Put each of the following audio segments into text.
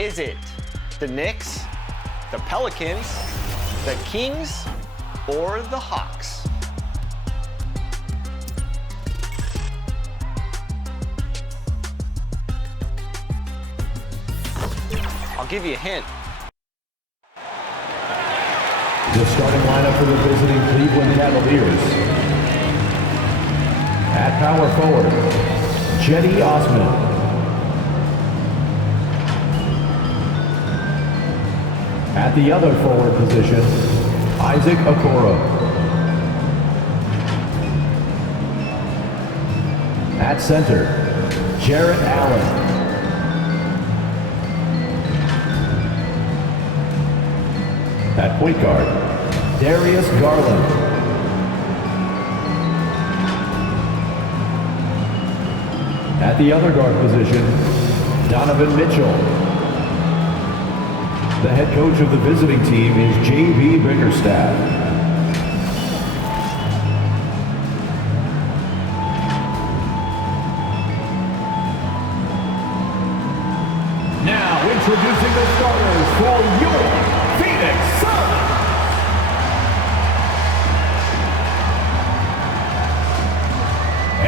Is it the Knicks, the Pelicans, the Kings, or the Hawks? I'll give you a hint. The starting lineup for the visiting Cleveland Cavaliers. At power forward, Cedi Osman. At the other forward position, Isaac Okoro. At center, Jarrett Allen. At point guard, Darius Garland. At the other guard position, Donovan Mitchell. The head coach of the visiting team is J.B. Bickerstaff. Now introducing the starters for your Phoenix Suns.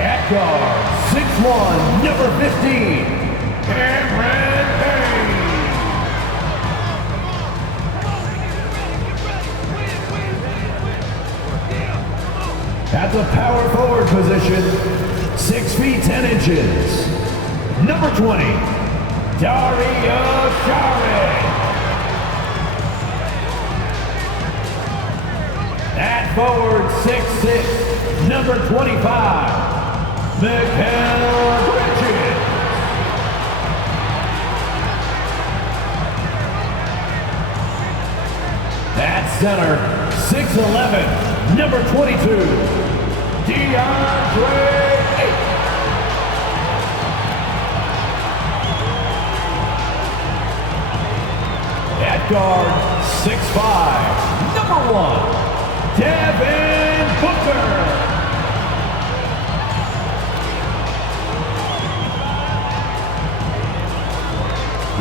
At guard, 6'1", number 15, Cameron Payne. At the power forward position, 6 feet 10 inches, number 20, Dario Saric. At forward, 6'6", number 25, Mikal Bridges. At center, 6'11", number 22, DeAndre Ayton. At guard, 6'5", number 1, Devin Booker.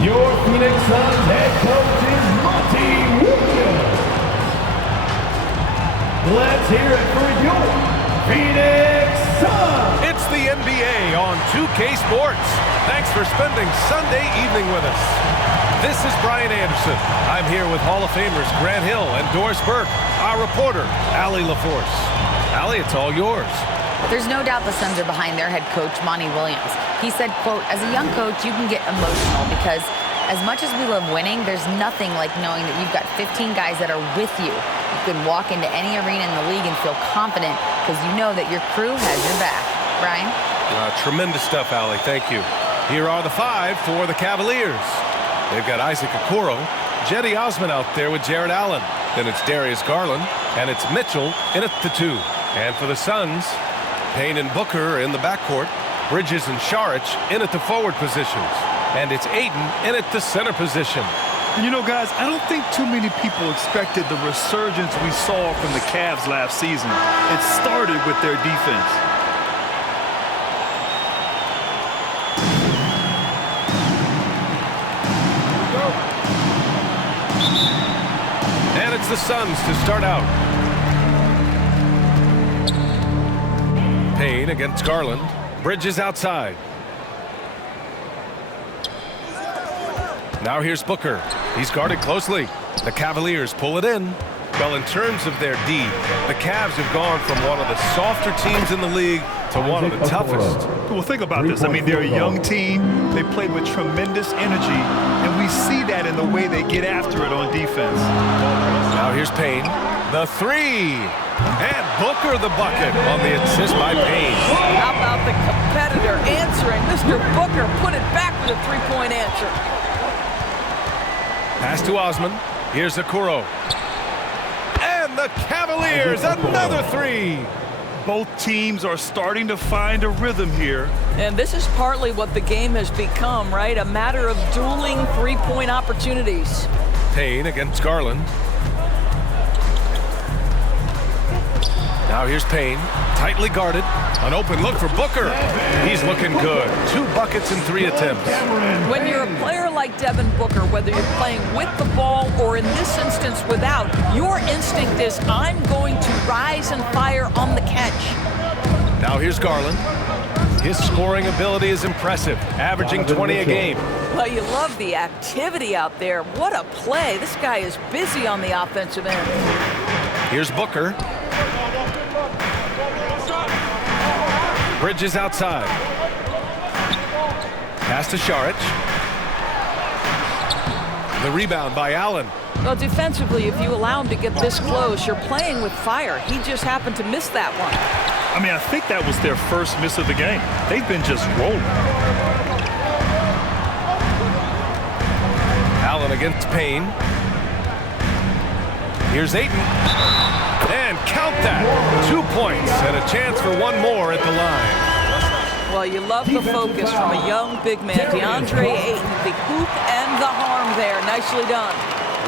Your Phoenix Suns head coach is Monty Williams. Let's hear it for your Phoenix Suns. It's the NBA on 2K Sports. Thanks for spending Sunday evening with us. This is Brian Anderson. I'm here with Hall of Famers Grant Hill and Doris Burke, our reporter, Allie LaForce. Allie, it's all yours. There's no doubt the Suns are behind their head coach, Monty Williams. He said, quote, as a young coach, you can get emotional because as much as we love winning, there's nothing like knowing that you've got 15 guys that are with you. You can walk into any arena in the league and feel confident because you know that your crew has your back. Brian? Tremendous stuff, Allie. Thank you. Here are the 5 for the Cavaliers. They've got Isaac Okoro, Cedi Osman out there with Jarrett Allen. Then it's Darius Garland, and it's Mitchell in at the 2. And for the Suns, Payne and Booker in the backcourt, Bridges and Saric in at the forward positions. And it's Ayton in at the center position. And you know, guys, I don't think too many people expected the resurgence we saw from the Cavs last season. It started with their defense. And it's the Suns to start out. Payne against Garland. Bridges outside. Now here's Booker. He's guarded closely. The Cavaliers pull it in. Well, in terms of their D, the Cavs have gone from one of the softer teams in the league to one of the toughest. Well, think about this. I mean, they're a young team. They play with tremendous energy, and we see that in the way they get after it on defense. Now here's Payne. The 3. And Booker the bucket on the assist by Payne. How about the competitor answering? Mr. Booker put it back with a three-point answer. Pass to Osman. Here's Okoro. And the Cavaliers, another 3. Both teams are starting to find a rhythm here. And this is partly what the game has become, right? A matter of dueling three-point opportunities. Payne against Garland. Now here's Payne, tightly guarded. An open look for Booker. He's looking good. 2 buckets in 3 attempts. When you're a player like Devin Booker, whether you're playing with the ball or in this instance without, your instinct is, I'm going to rise and fire on the catch. Now here's Garland. His scoring ability is impressive, averaging 20 a game. Well, you love the activity out there. What a play. This guy is busy on the offensive end. Here's Booker. Bridges outside. Pass to Šarić. The rebound by Allen. Well, defensively, if you allow him to get this close, you're playing with fire. He just happened to miss that one. I mean, I think that was their first miss of the game. They've been just rolling. Allen against Payne. Here's Ayton. And count that. 2 points and a chance for one more at the line. Well, you love the focus from a young big man, DeAndre Ayton. The hoop and the harm there. Nicely done.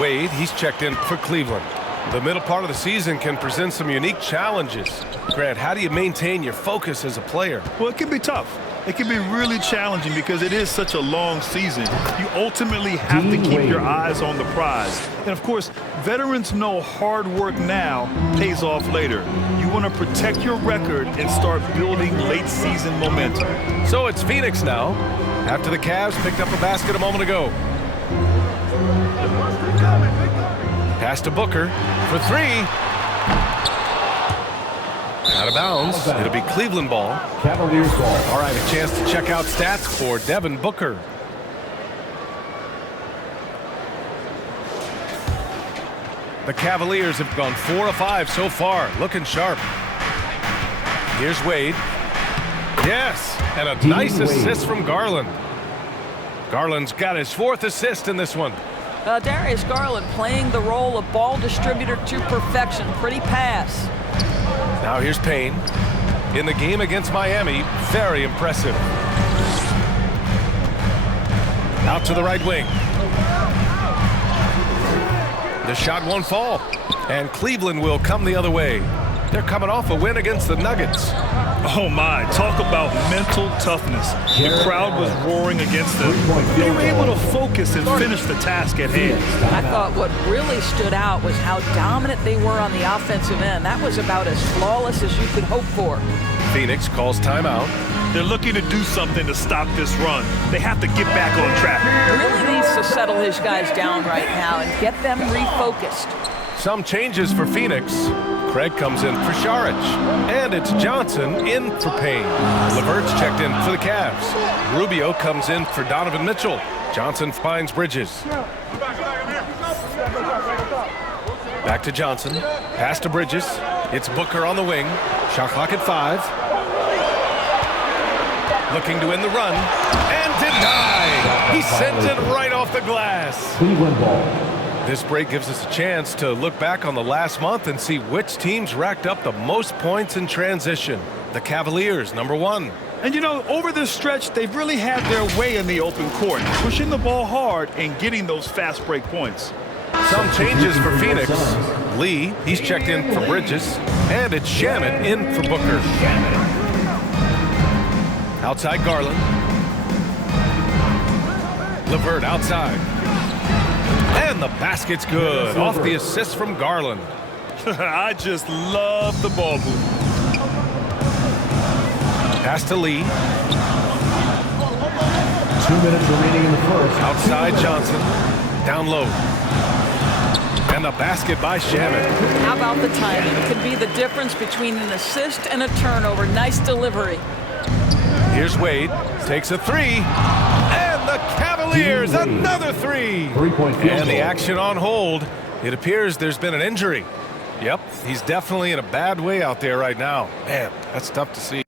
Wade, he's checked in for Cleveland. The middle part of the season can present some unique challenges. Grant, how do you maintain your focus as a player? Well, it can be tough. It can be really challenging because it is such a long season. You ultimately have to keep your eyes on the prize. And, of course, veterans know hard work now pays off later. You want to protect your record and start building late-season momentum. So it's Phoenix now, after the Cavs picked up a basket a moment ago. Pass to Booker for 3. Out of bounds. It'll be Cleveland ball. Cavaliers ball. All right, a chance to check out stats for Devin Booker. The Cavaliers have gone 4 of 5 so far, looking sharp. Here's Wade. Yes, and a nice assist from Garland. Garland's got his 4th assist in this one. Darius Garland playing the role of ball distributor to perfection. Pretty pass. Now here's Payne. In the game against Miami, very impressive. Out to the right wing. The shot won't fall, and Cleveland will come the other way. They're coming off a win against the Nuggets. Oh my, talk about mental toughness. The crowd was roaring against them. They were able to focus and finish the task at hand. I thought what really stood out was how dominant they were on the offensive end. That was about as flawless as you could hope for. Phoenix calls timeout. They're looking to do something to stop this run. They have to get back on track. Really needs to settle his guys down right now and get them refocused. Some changes for Phoenix. Craig comes in for Šarić. And it's Johnson in for Payne. LeVert's checked in for the Cavs. Rubio comes in for Donovan Mitchell. Johnson finds Bridges. Back to Johnson. Pass to Bridges. It's Booker on the wing. Shot clock at 5. Looking to end the run. And denied! He sent it right off the glass. Cleveland ball. This break gives us a chance to look back on the last month and see which teams racked up the most points in transition. The Cavaliers, #1. And you know, over this stretch, they've really had their way in the open court, pushing the ball hard and getting those fast break points. Some changes for Phoenix. Lee, he's checked in for Bridges. And it's Shamet in for Booker. Outside Garland. LeVert outside. And the basket's good. Off the assist from Garland. I just love the ball movement. Pass to Lee. 2 minutes remaining in the first. Outside Johnson. Down low. And the basket by Shamet. How about the timing? It could be the difference between an assist and a turnover. Nice delivery. Here's Wade. Takes a 3. And the Cavaliers, another 3. 3-point field And the goal. action on hold. It appears there's been an injury. Yep, he's definitely in a bad way out there right now. Man, that's tough to see.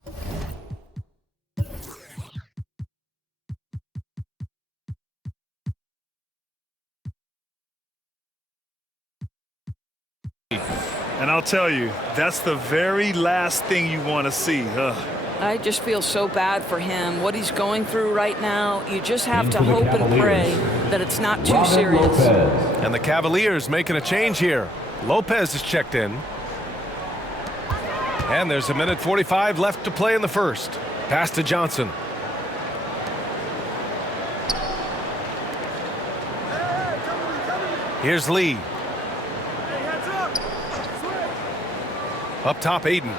And I'll tell you, that's the very last thing you want to see. I just feel so bad for him. What he's going through right now, you just have to For the hope and pray Cavaliers, that it's not too Robert serious. Lopez. And the Cavaliers making a change here. Lopez is checked in. And there's 1:45 left to play in the first. Pass to Johnson. Here's Lee. Up top, Aiden.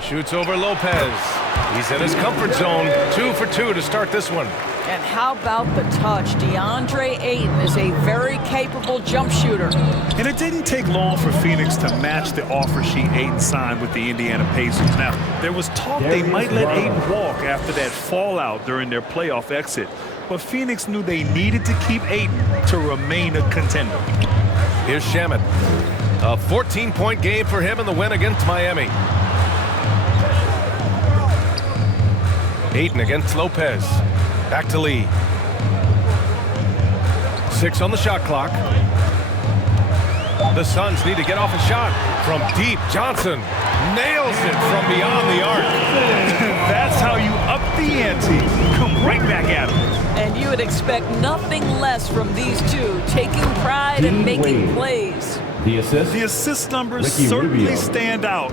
Shoots over Lopez. He's in his comfort zone. 2 for 2 to start this one. And how about the touch? DeAndre Ayton is a very capable jump shooter. And it didn't take long for Phoenix to match the offer sheet Ayton signed with the Indiana Pacers. Now, there was talk they might let Ayton walk after that fallout during their playoff exit. But Phoenix knew they needed to keep Ayton to remain a contender. Here's Shamet. A 14-point game for him in the win against Miami. Ayton against Lopez. Back to Lee. 6 on the shot clock. The Suns need to get off a shot. From deep, Johnson nails it from beyond the arc. That's how you up the ante. Come right back at him. And you would expect nothing less from these two, taking pride in making plays. The assist numbers Ricky certainly Rubio. stand out.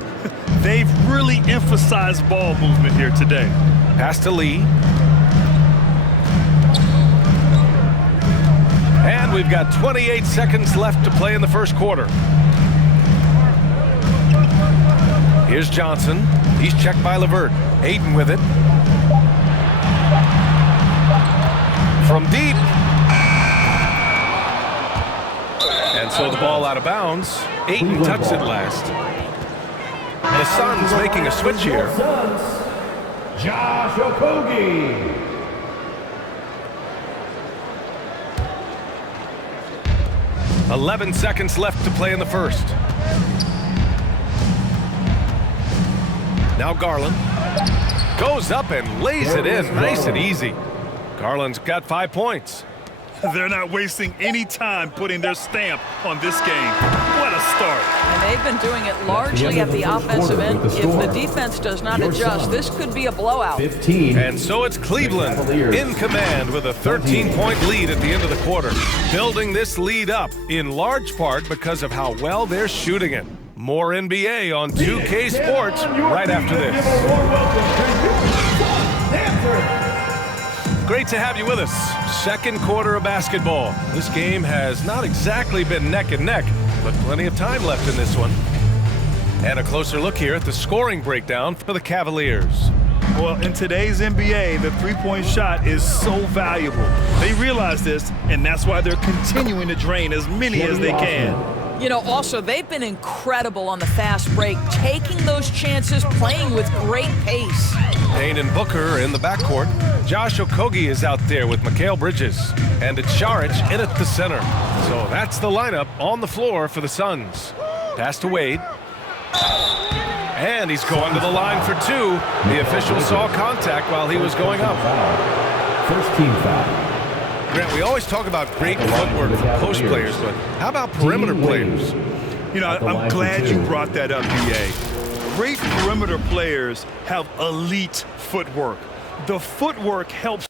They've really emphasized ball movement here today. Pass to Lee. And we've got 28 seconds left to play in the first quarter. Here's Johnson. He's checked by LeVert. Ayton with it. From deep. And so the ball out of bounds. Ayton tucks it last. The Suns making a switch here. Josh Okogie. 11 seconds left to play in the first. Now Garland goes up and lays it in nice and easy. Garland's got 5 points. They're not wasting any time putting their stamp on this game. What a start. And they've been doing it largely at the offensive end. If the defense does not adjust, this could be a blowout. 15. And so it's Cleveland in command with a 13-point lead at the end of the quarter. Building this lead up in large part because of how well they're shooting it. More NBA on 2K Sports right after this. Great to have you with us. Second quarter of basketball. This game has not exactly been neck and neck, but plenty of time left in this one. And a closer look here at the scoring breakdown for the Cavaliers. Well, in today's NBA, the three-point shot is so valuable. They realize this, and that's why they're continuing to drain as many as they can. You know, also, they've been incredible on the fast break, taking those chances, playing with great pace. Payne and Booker in the backcourt. Josh Okogie is out there with Mikal Bridges. And it's Saric in at the center. So that's the lineup on the floor for the Suns. Pass to Wade. And he's going to the line for 2. The official saw contact while he was going up. First team foul. Grant, we always talk about great footwork for post players, but how about perimeter players? You know, I'm glad you brought that up, B.A. Great perimeter players have elite footwork. The footwork helps.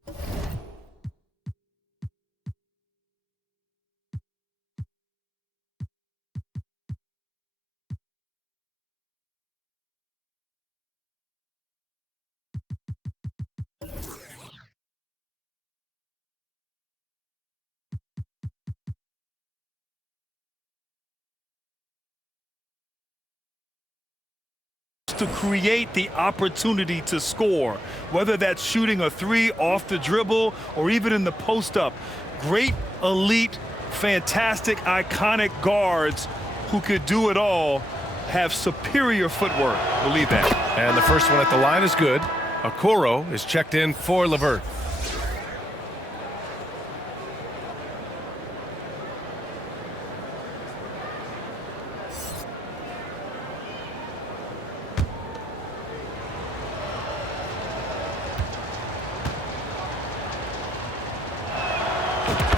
To create the opportunity to score, whether that's shooting a 3 off the dribble or even in the post-up. Great, elite, fantastic, iconic guards who could do it all have superior footwork. Believe that. And the first one at the line is good. Okoro is checked in for LeVert.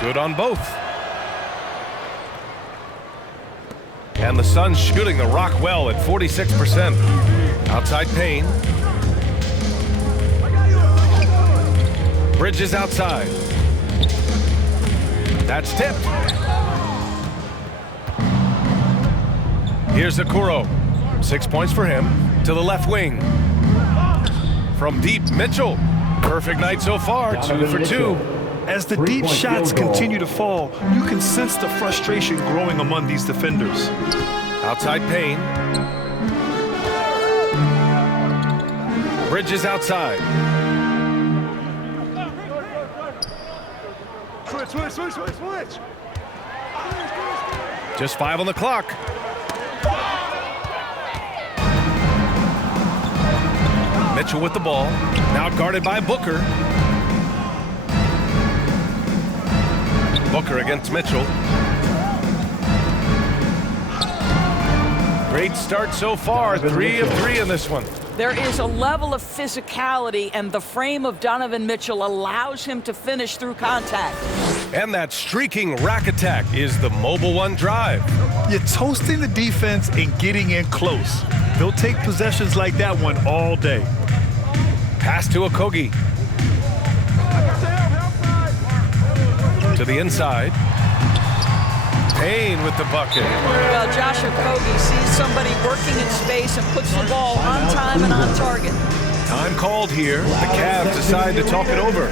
Good on both. And the Suns shooting the rock well at 46%. Outside Payne. Bridges outside. That's tipped. Here's Okoro. 6 points for him. To the left wing. From deep, Mitchell. Perfect night so far, 2 for 2. As the deep shots continue to fall, you can sense the frustration growing among these defenders. Outside Payne. Bridges outside. Switch. Just 5 on the clock. Mitchell with the ball. Now guarded by Booker. Booker against Mitchell. Great start so far. 3 of 3 in this one. There is a level of physicality, and the frame of Donovan Mitchell allows him to finish through contact. And that streaking rack attack is the Mobile One drive. You're toasting the defense and getting in close. They'll take possessions like that one all day. Pass to Okogie. To the inside. Payne with the bucket. Well, Josh Okogie sees somebody working in space and puts the ball on time and on target. Time called here. The Cavs decide to talk it over.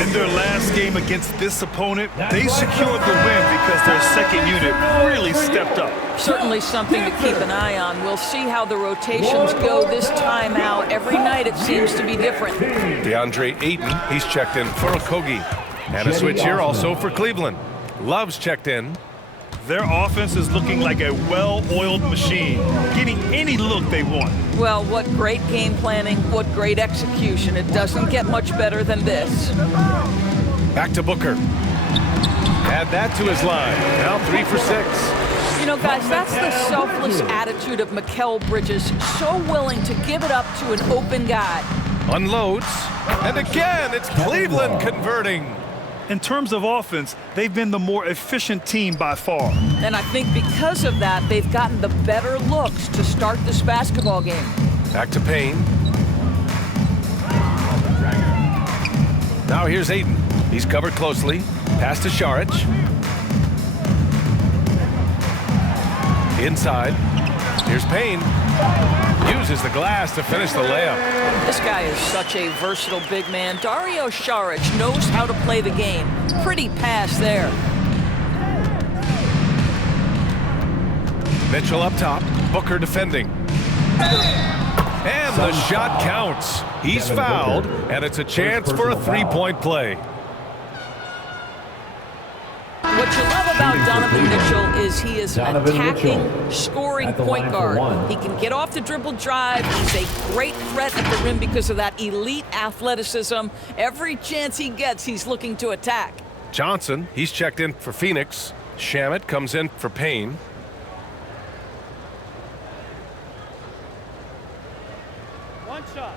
In their last game against this opponent, they secured the win because their second unit really stepped up. Certainly something to keep an eye on. We'll see how the rotations go this time out. Every night it seems to be different. DeAndre Ayton, he's checked in for Okogie. And a switch here also for Cleveland. Love's checked in. Their offense is looking like a well-oiled machine, getting any look they want. Well, what great game planning, what great execution. It doesn't get much better than this. Back to Booker. Add that to his line. Now 3 for 6. You know, guys, that's the selfless attitude of Mikal Bridges, so willing to give it up to an open guy. Unloads. And again, it's Cleveland converting. In terms of offense, they've been the more efficient team by far. And I think because of that, they've gotten the better looks to start this basketball game. Back to Payne. Now here's Ayton. He's covered closely. Pass to Šarić. Inside. Here's Payne. Uses the glass to finish the layup. This guy is such a versatile big man. Dario Šarić knows how to play the game. Pretty pass there. Mitchell up top. Booker defending. And the shot counts. He's fouled, and it's a chance for a three-point play. What you love about Donovan Mitchell is he is an attacking, scoring point guard. He can get off the dribble drive. He's a great threat at the rim because of that elite athleticism. Every chance he gets, he's looking to attack. Johnson, he's checked in for Phoenix. Shamet comes in for Payne. One shot.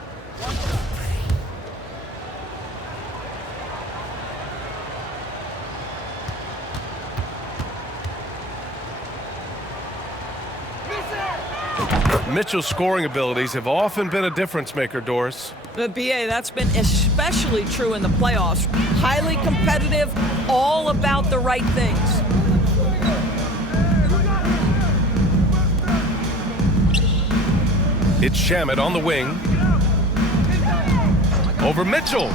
Mitchell's scoring abilities have often been a difference maker, Doris. The BA, that's been especially true in the playoffs. Highly competitive, all about the right things. It's Shamet on the wing. Over Mitchell.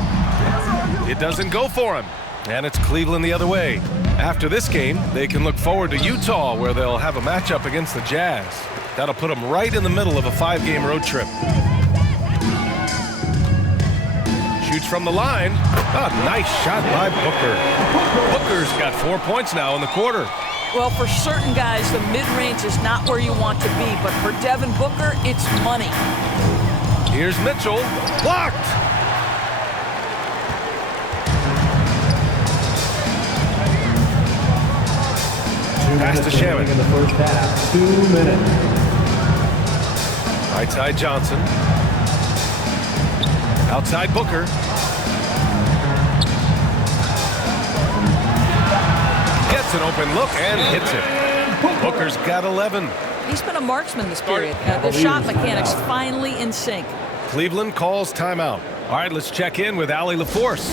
It doesn't go for him. And it's Cleveland the other way. After this game, they can look forward to Utah, where they'll have a matchup against the Jazz. That'll put them right in the middle of a 5-game road trip. Shoots from the line. A nice shot by Booker. Booker's got 4 points now in the quarter. Well, for certain guys, the mid-range is not where you want to be, but for Devin Booker, it's money. Here's Mitchell. Blocked! Pass to Shamet. In the first half, 2 minutes. Right side Johnson. Outside Booker. Gets an open look and hits it. Booker's got 11. He's been a marksman this period. The shot mechanics finally in sync. Cleveland calls timeout. All right, let's check in with Allie LaForce.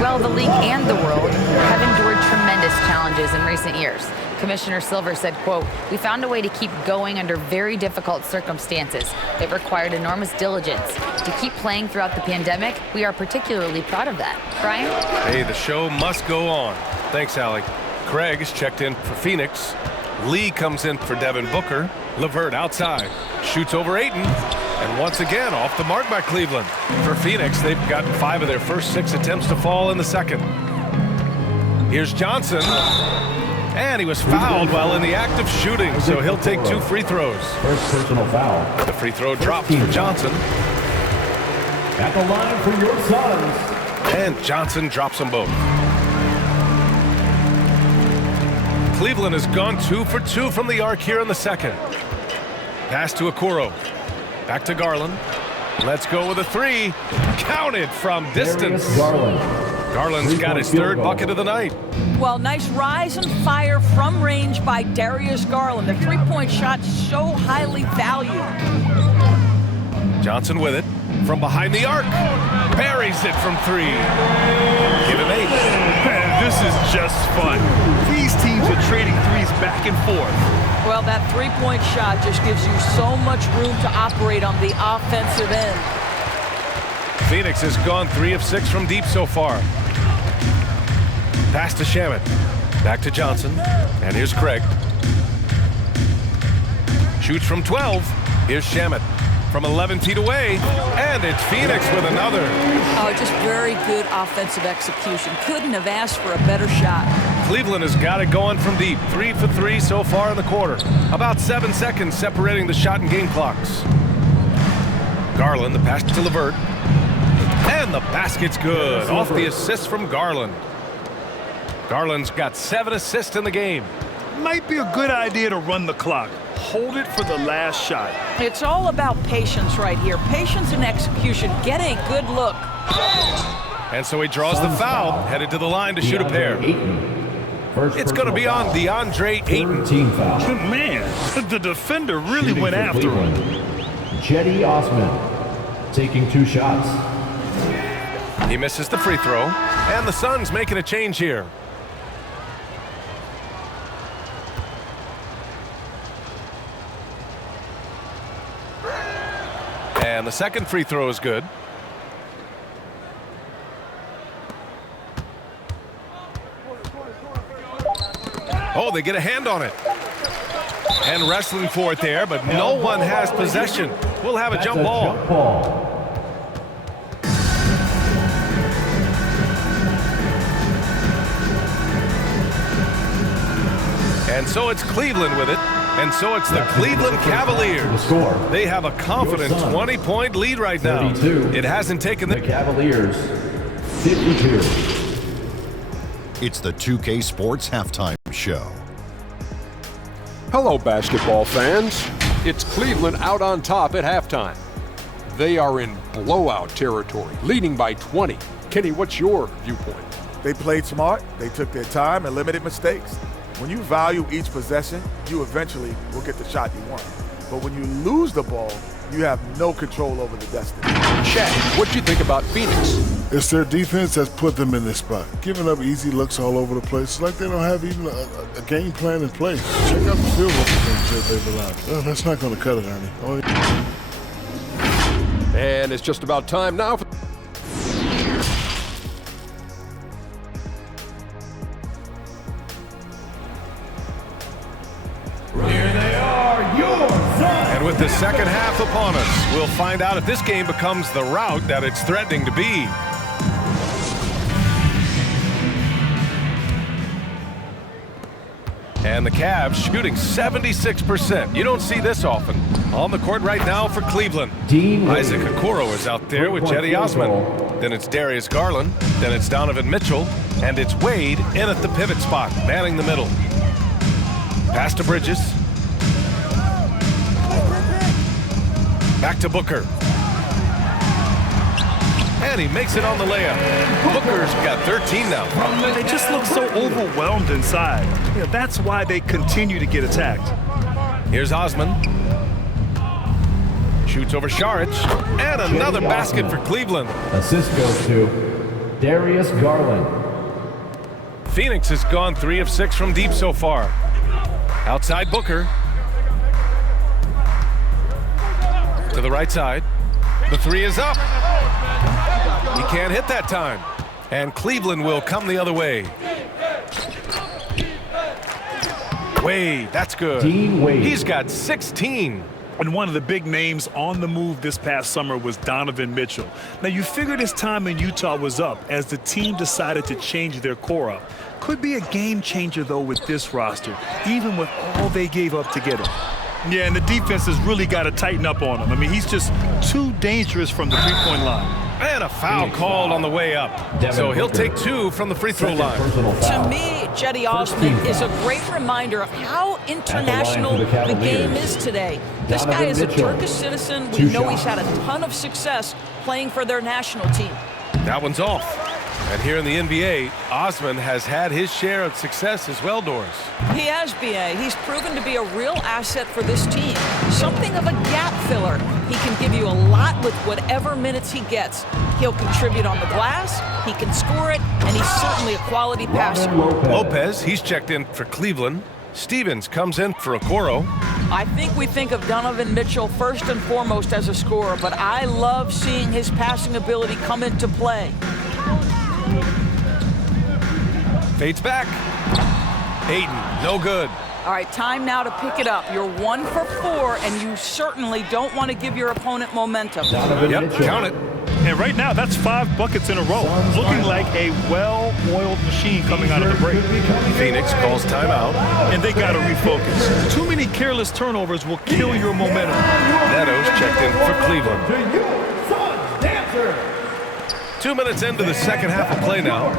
Well, the league and the world have endured tremendous challenges in recent years. Commissioner Silver said, quote, "We found a way to keep going under very difficult circumstances. It required enormous diligence. To keep playing throughout the pandemic, we are particularly proud of that." Brian? Hey, the show must go on. Thanks, Allie. Craig is checked in for Phoenix. Lee comes in for Devin Booker. LeVert outside. Shoots over Ayton. And once again, off the mark by Cleveland. For Phoenix, they've gotten 5 of their first 6 attempts to fall in the second. Here's Johnson. And he was fouled while in the act of shooting, so he'll take 2 free throws. First personal foul. The free throw drops for Johnson. At the line for your Suns. And Johnson drops them both. Cleveland has gone 2 for 2 from the arc here in the second. Pass to Okoro. Back to Garland. Let's go with a 3. Counted from distance. Garland's got his 3rd bucket of the night. Well, nice rise and fire from range by Darius Garland. The three-point shot so highly valued. Johnson with it. From behind the arc. Buries it from 3. Give him 8. Man, this is just fun. These teams are trading threes back and forth. Well, that three-point shot just gives you so much room to operate on the offensive end. Phoenix has gone 3 of 6 from deep so far. Pass to Shamet. Back to Johnson. And here's Craig. Shoots from 12. Here's Shamet. From 11 feet away. And it's Phoenix with another. Oh, just very good offensive execution. Couldn't have asked for a better shot. Cleveland has got it going from deep. 3 for 3 so far in the quarter. About 7 seconds separating the shot and game clocks. Garland, the pass to LeVert. And the basket's good. Off the assist from Garland. Garland's got 7 assists in the game. Might be a good idea to run the clock. Hold it for the last shot. It's all about patience right here. Patience and execution. Get a good look. And so he draws the foul, headed to the line to shoot a pair. It's going to be on DeAndre Ayton. Team foul. Man, the defender really went after him. Cedi Osman taking 2 shots. He misses the free throw, and the Suns making a change here. And the second free throw is good. Oh, they get a hand on it. And wrestling for it there, but no one has possession. We'll have a jump ball. And so it's Cleveland with it. And so it's the Cleveland Cavaliers. They have a confident 20-point lead right now. It hasn't taken the Cavaliers 52. It's the 2K Sports Halftime Show. Hello, basketball fans. It's Cleveland out on top at halftime. They are in blowout territory, leading by 20. Kenny, what's your viewpoint? They played smart, they took their time and limited mistakes. When you value each possession, you eventually will get the shot you want. But when you lose the ball, you have no control over the destiny. Shaq, what do you think about Phoenix? It's their defense that's put them in this spot. Giving up easy looks all over the place. It's like they don't have even a game plan in place. Check out the field goal that they've allowed. Well, that's not going to cut it, Ernie. And it's just about time now for And with the second half upon us, we'll find out if this game becomes the rout that it's threatening to be. And the Cavs shooting 76%. You don't see this often. On the court right now for Cleveland. Isaac Okoro is out there with Cedi Osman. Then it's Darius Garland. Then it's Donovan Mitchell. And it's Wade in at the pivot spot, manning the middle. Pass to Bridges. Back to Booker. And he makes it on the layup. Booker's got 13 now. They just look so overwhelmed inside. Yeah, that's why they continue to get attacked. Here's Osman. Shoots over Saric. And another basket for Cleveland. Assist goes to Darius Garland. Phoenix has gone 3 of 6 from deep so far. Outside Booker. To the right side. The three is up. He can't hit that time. And Cleveland will come the other way. Wade, that's good. He's got 16. And one of the big names on the move this past summer was Donovan Mitchell. Now, you figured his time in Utah was up as the team decided to change their core up. Could be a game changer, though, with this roster, even with all they gave up to get him. Yeah, and the defense has really got to tighten up on him. I mean, he's just too dangerous from the three-point line. And a foul called on the way up. So he'll take 2 from the free throw line. To me, Cedi Osman is a great reminder of how international the game is today. This guy is a Turkish citizen. We know he's had a ton of success playing for their national team. That one's off. And here in the NBA, Osman has had his share of success as well, Doris. He has, B.A. He's proven to be a real asset for this team. Something of a gap filler. He can give you a lot with whatever minutes he gets. He'll contribute on the glass, he can score it, and he's certainly a quality passer. Lopez, he's checked in for Cleveland. Stevens comes in for Okoro. I think we think of Donovan Mitchell first and foremost as a scorer, but I love seeing his passing ability come into play. Fades back. Ayton, no good. All right, time now to pick it up. You're 1 for 4, and you certainly don't want to give your opponent momentum. Yep, count it. And right now, that's 5 buckets in a row. Looking like a well-oiled machine coming out of the break. Phoenix calls timeout. And they got to refocus. Too many careless turnovers will kill your momentum. Neto's checked in for Cleveland. 2 minutes into the second half of play now.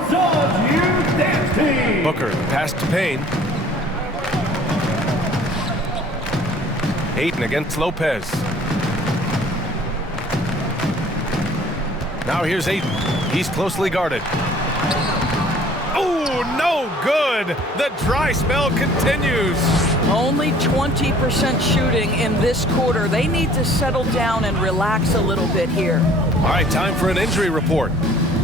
Booker, pass to Payne. Ayton against Lopez. Now here's Ayton. He's closely guarded. Oh, no good. The dry spell continues. Only 20% shooting in this quarter. They need to settle down and relax a little bit here. All right, time for an injury report.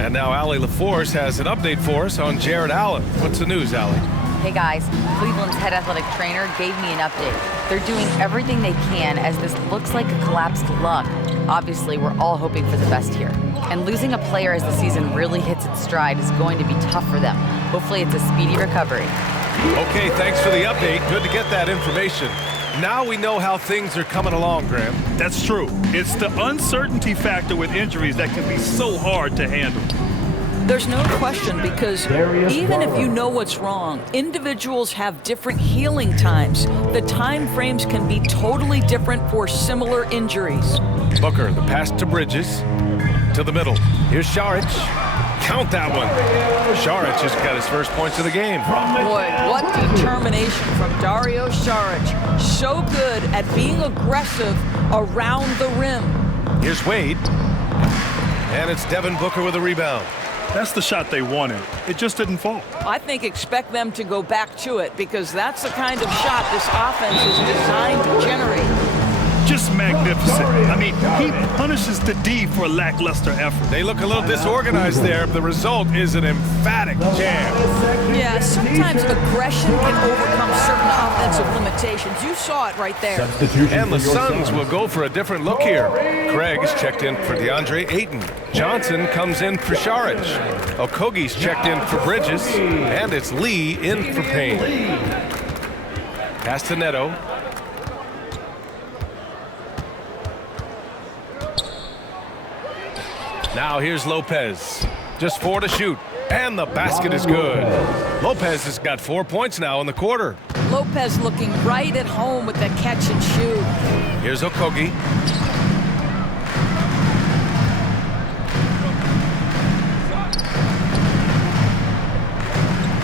And now Allie LaForce has an update for us on Jared Allen. What's the news, Allie? Hey guys, Cleveland's head athletic trainer gave me an update. They're doing everything they can as this looks like a collapsed lung. Obviously, we're all hoping for the best here. And losing a player as the season really hits its stride is going to be tough for them. Hopefully it's a speedy recovery. Okay, thanks for the update. Good to get that information. Now we know how things are coming along, Graham. That's true. It's the uncertainty factor with injuries that can be so hard to handle. There's no question, because even if you know what's wrong, individuals have different healing times. The time frames can be totally different for similar injuries. Booker, the pass to Bridges. To the middle. Here's Saric. Count that one. Saric has got his first points of the game. Boy, what determination from Dario Saric. So good at being aggressive around the rim. Here's Wade. And it's Devin Booker with a rebound. That's the shot they wanted. It just didn't fall. I think expect them to go back to it, because that's the kind of shot this offense is designed to generate. Just magnificent. I mean, he punishes the D for lackluster effort. They look a little disorganized there. The result is an emphatic jam. Yeah, sometimes aggression can overcome certain offensive limitations. You saw it right there. And the Suns will go for a different look here. Craig is checked in for DeAndre Ayton. Johnson comes in for Saric. Okogie's checked in for Bridges. And it's Lee in for Payne. Pass to Neto. Now here's Lopez. Just 4 to shoot. And the basket is good. Lopez has got 4 points now in the quarter. Lopez looking right at home with that catch and shoot. Here's Okogie.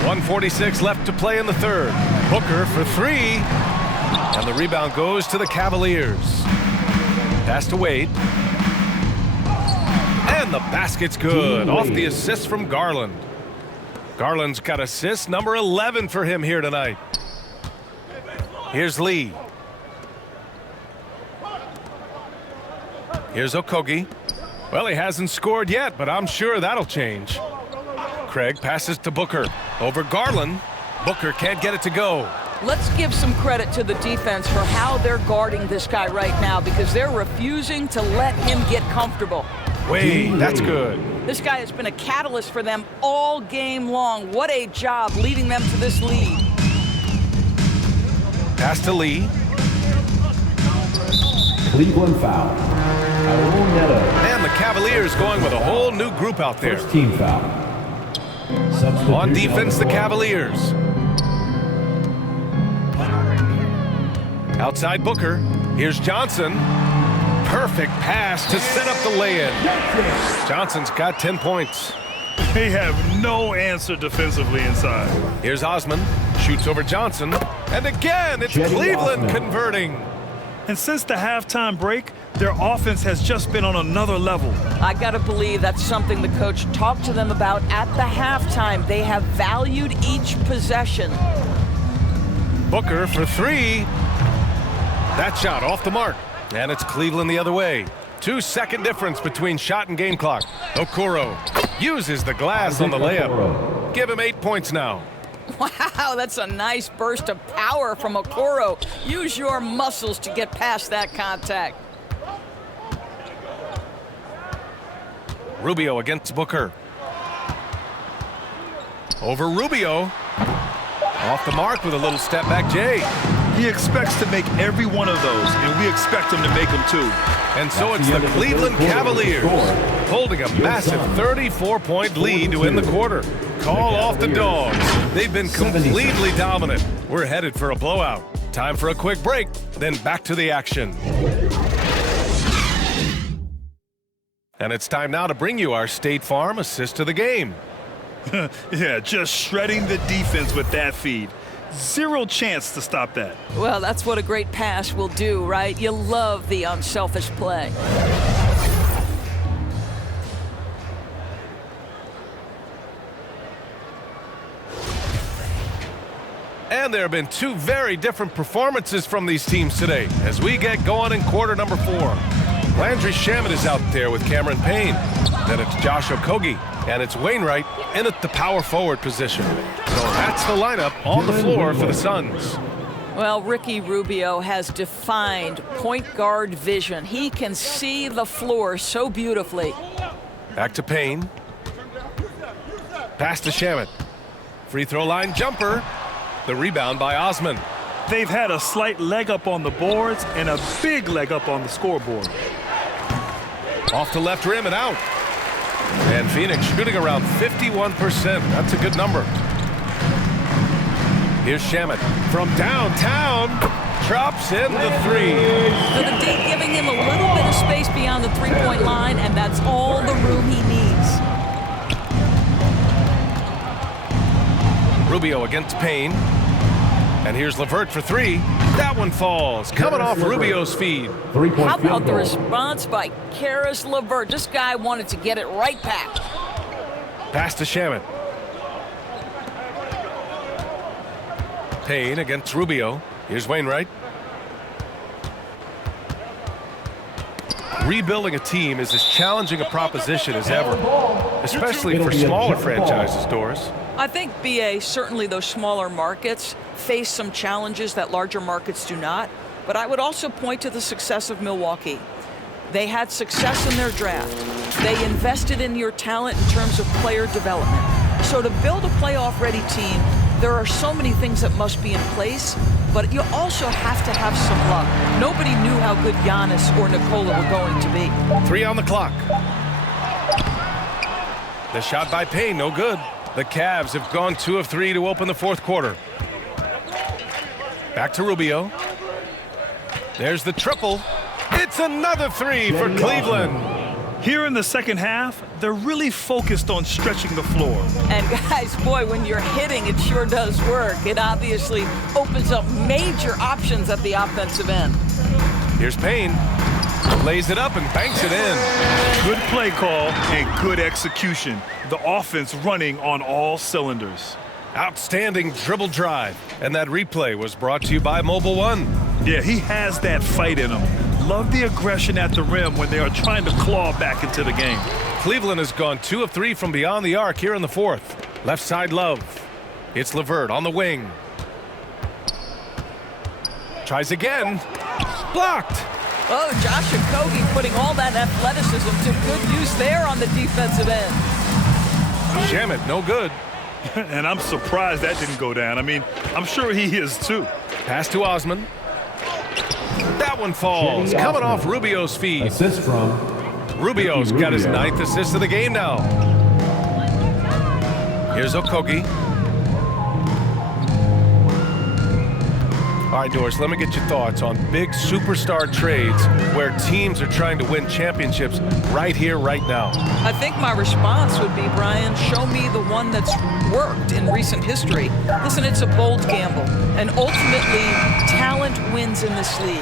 .146 left to play in the third. Booker for 3. And the rebound goes to the Cavaliers. Pass to Wade. And the basket's good. Off the assist from Garland. Garland's got assist number 11 for him here tonight. Here's Lee. Here's Okogie. Well, he hasn't scored yet, but I'm sure that'll change. Craig passes to Booker. Over Garland. Booker can't get it to go. Let's give some credit to the defense for how they're guarding this guy right now, because they're refusing to let him get comfortable. Wait, that's good. This guy has been a catalyst for them all game long. What a job leading them to this lead. Pass to Lee. Cleveland foul. And the Cavaliers going with a whole new group out there. First team foul. On defense, the Cavaliers. Outside Booker. Here's Johnson. Perfect pass to set up the lay-in. Johnson's got 10 points. They have no answer defensively inside. Here's Osman. Shoots over Johnson. And again, it's Cleveland converting. And since the halftime break, their offense has just been on another level. I got to believe that's something the coach talked to them about at the halftime. They have valued each possession. Booker for three. That shot off the mark. And it's Cleveland the other way. 2-second difference between shot and game clock. Okoro uses the glass on the layup. Give him 8 points now. Wow, that's a nice burst of power from Okoro. Use your muscles to get past that contact. Rubio against Booker. Over Rubio. Off the mark with a little step back Jay. He expects to make every one of those, and we expect him to make them too. And so it's the Cleveland Cavaliers holding a massive 34-point lead to end the quarter. Call off the Dogs. They've been completely dominant. We're headed for a blowout. Time for a quick break, then back to the action. And it's time now to bring you our State Farm assist of the game. Yeah, just shredding the defense with that feed. Zero chance to stop that. Well, that's what a great pass will do, right? You love the unselfish play. And there have been two very different performances from these teams today as we get going in quarter number 4. Landry Shamet is out there with Cameron Payne. Then it's Josh Okogie, and it's Wainwright in at the power forward position. So that's the lineup on the floor for the Suns. Well, Ricky Rubio has defined point guard vision. He can see the floor so beautifully. Back to Payne. Pass to Shamet. Free throw line jumper. The rebound by Osman. They've had a slight leg up on the boards and a big leg up on the scoreboard. Off the left rim and out. And Phoenix shooting around 51%. That's a good number. Here's Shamet from downtown. Drops in the three. So the D giving him a little bit of space beyond the three-point line, and that's all the room he needs. Rubio against Payne. And here's LeVert for three. That one falls. Coming off Rubio's feed. How about the response by Karis LeVert? This guy wanted to get it right back. Pass to Shamet. Payne against Rubio. Here's Wainwright. Rebuilding a team is as challenging a proposition as ever, especially for smaller franchises, Doris. I think, B.A., certainly those smaller markets face some challenges that larger markets do not. But I would also point to the success of Milwaukee. They had success in their draft. They invested in your talent in terms of player development. So to build a playoff-ready team, there are so many things that must be in place, but you also have to have some luck. Nobody knew how good Giannis or Nikola were going to be. 3 on the clock. The shot by Payne, no good. The Cavs have gone 2 of 3 to open the fourth quarter. Back to Rubio. There's the triple. It's another three for Cleveland. Here in the second half, they're really focused on stretching the floor. And guys, boy, when you're hitting, it sure does work. It obviously opens up major options at the offensive end. Here's Payne. Lays it up and banks it in. Good play call and good execution. The offense running on all cylinders. Outstanding dribble drive. And that replay was brought to you by Mobile One. Yeah, he has that fight in him. Love the aggression at the rim when they are trying to claw back into the game. Cleveland has gone 2 of 3 from beyond the arc here in the fourth. Left side Love. It's LeVert on the wing. Tries again. Blocked. Oh, Josh Okogie putting all that athleticism to good use there on the defensive end. Shamet, no good. And I'm surprised that didn't go down. I mean, I'm sure he is too. Pass to Osman. That one falls. Coming off Rubio's feet. Assist from Rubio's got his 9th assist of the game now. Here's Okogie. All right, Doris, let me get your thoughts on big superstar trades where teams are trying to win championships right here, right now. I think my response would be, Brian, show me the one that's worked in recent history. Listen, it's a bold gamble, and ultimately, talent wins in this league.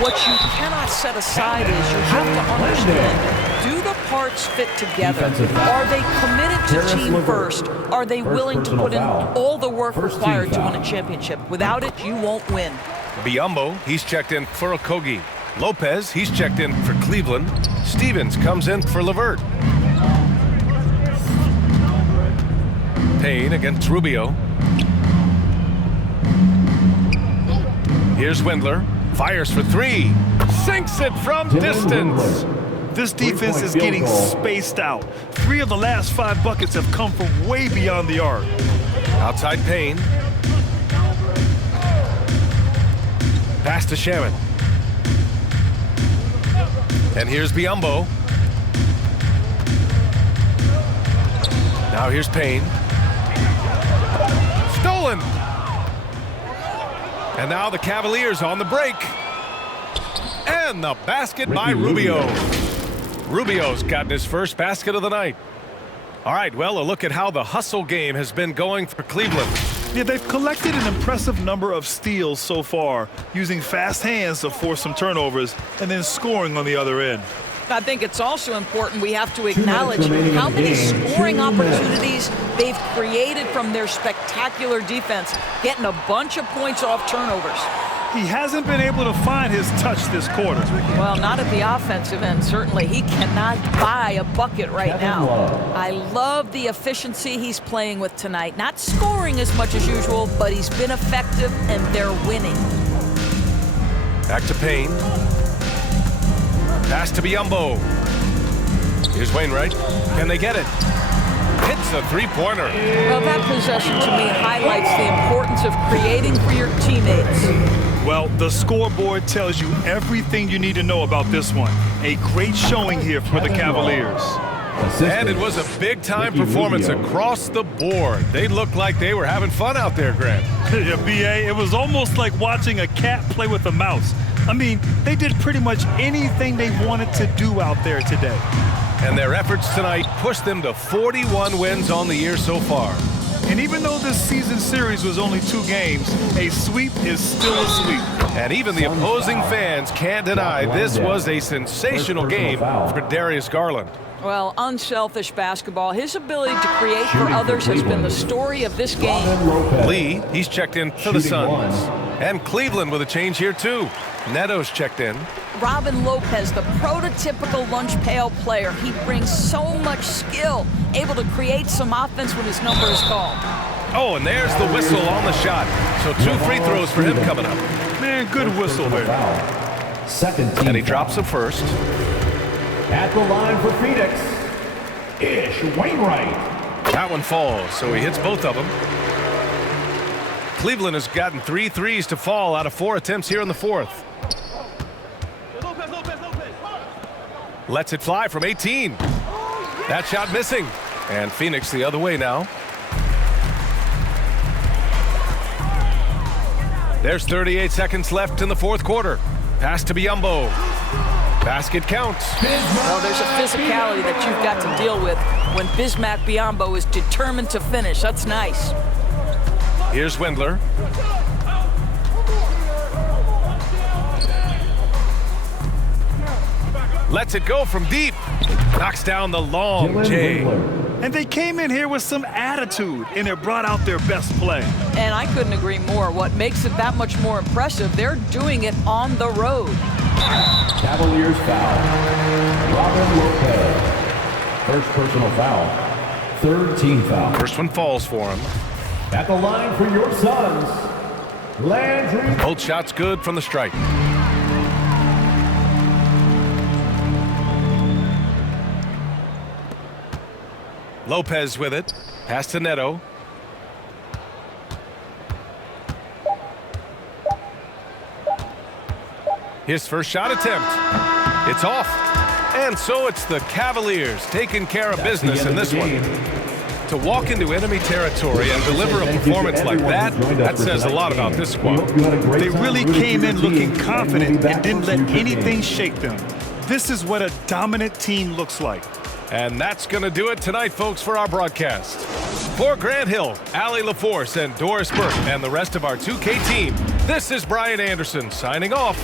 What you cannot set aside is you have to understand, do the parts fit together? Are they committed to team first? Are they willing to put in all the work required to win a championship? Without it, you won't win. Biyombo, he's checked in for Okogie. Lopez, he's checked in for Cleveland. Stevens comes in for Levert. Payne against Rubio. Here's Windler. Fires for 3. Sinks it from distance. This defense is getting spaced out. 3 of the last 5 buckets have come from way beyond the arc. Outside Payne. Pass to Shamet. And here's Biyombo. Now here's Payne. Stolen. And now the Cavaliers on the break. And the basket by Rubio. Rubio's gotten his first basket of the night. All right, well, a look at how the hustle game has been going for Cleveland. Yeah, they've collected an impressive number of steals so far, using fast hands to force some turnovers and then scoring on the other end. I think it's also important we have to acknowledge how many scoring opportunities they've created from their spectacular defense, getting a bunch of points off turnovers. He hasn't been able to find his touch this quarter. Well, not at the offensive end, certainly. He cannot buy a bucket right now. I love the efficiency he's playing with tonight. Not scoring as much as usual, but he's been effective, and they're winning. Back to Payne. Pass to Biyombo. Here's Wainwright. Can they get it? Hits a three-pointer. Well, that possession to me highlights the importance of creating for your teammates. Well, the scoreboard tells you everything you need to know about this one. A great showing here for the Cavaliers. And it was a big-time performance across the board. They looked like they were having fun out there, Grant. Yeah, B.A., it was almost like watching a cat play with a mouse. I mean, they did pretty much anything they wanted to do out there today. And their efforts tonight pushed them to 41 wins on the year so far. And even though this season series was only 2 games, a sweep is still a sweep. And even the opposing fans can't deny this was a sensational game for Darius Garland. Well, unselfish basketball. His ability to create for others has been the story of this game. Lee, he's checked in for the Suns. And Cleveland with a change here, too. Neto's checked in. Robin Lopez, the prototypical lunch pail player. He brings so much skill, able to create some offense when his number is called. Oh, and there's the whistle on the shot. So 2 free throws for him coming up. Man, good whistle there. Second team. And he drops the first. At the line for Phoenix, Ish Wainwright. That one falls, so he hits both of them. Cleveland has gotten 3 threes to fall out of 4 attempts here in the fourth. Lets it fly from 18. That shot missing. And Phoenix the other way now. There's 38 seconds left in the fourth quarter. Pass to Biyombo. Basket counts. Well, there's a physicality that you've got to deal with when Bismack Biyombo is determined to finish. That's nice. Here's Windler. Lets it go from deep. Knocks down the long J. And they came in here with some attitude, and it brought out their best play. And I couldn't agree more. What makes it that much more impressive, they're doing it on the road. Cavaliers foul. Robin Lopez. First personal foul. Third team foul. First one falls for him. At the line for your Suns, Landry. Both shots good from the stripe. Lopez with it. Pass to Neto. His first shot attempt. It's off. And so it's the Cavaliers taking care of business in this one. To walk into enemy territory and deliver a performance like that says a lot about this squad. They really came in looking confident and didn't let anything shake them. This is what a dominant team looks like. And that's going to do it tonight, folks, for our broadcast. For Grant Hill, Allie LaForce, and Doris Burke, and the rest of our 2K team, this is Brian Anderson signing off.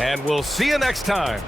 And we'll see you next time.